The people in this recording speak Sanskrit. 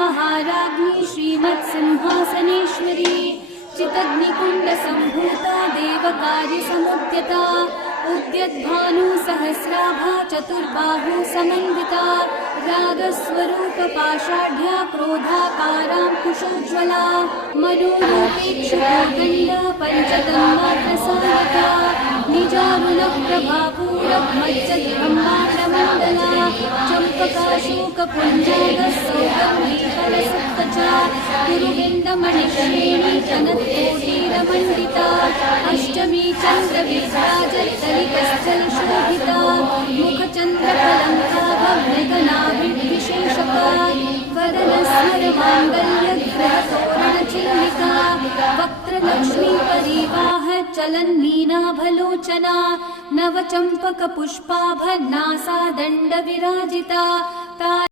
महाराज्ञी श्रीमत्सिंहासनेश्वरी चितग्निकुण्डसम्भूता देवकार्यसमुद्यता उद्यद्भानुसहस्राभा चतुर्बाहु समन्विता रागस्वरूपपाषाढ्या क्रोधाकाराङ्कुशोज्ज्वला मनोरूपेक्षुकोदण्ड पञ्चतन्मात्रसारता निजारुणप्रभापूरमज्जद्ब्रह्माण्डमण्डला चम्पकाशोकपुञ्जागसौगन्धिफलसत्तचा गुरुविन्दमणिश्रेणी जनत्कोटीरमण्डिता अष्टमी चन्द्रविराजलितलिकस्थलशोभिता मुखचन्द्रकलङ्का भव्यगणाभिर्विशेषका वदनस्मरमाङ्गल्यग्रहतोरणचिह्निका वक्त्रलक्ष्मीपरीवाह चलन्मीनाभलोचना नवचम्पकपुष्पाभर्णासा दण्डविराजिता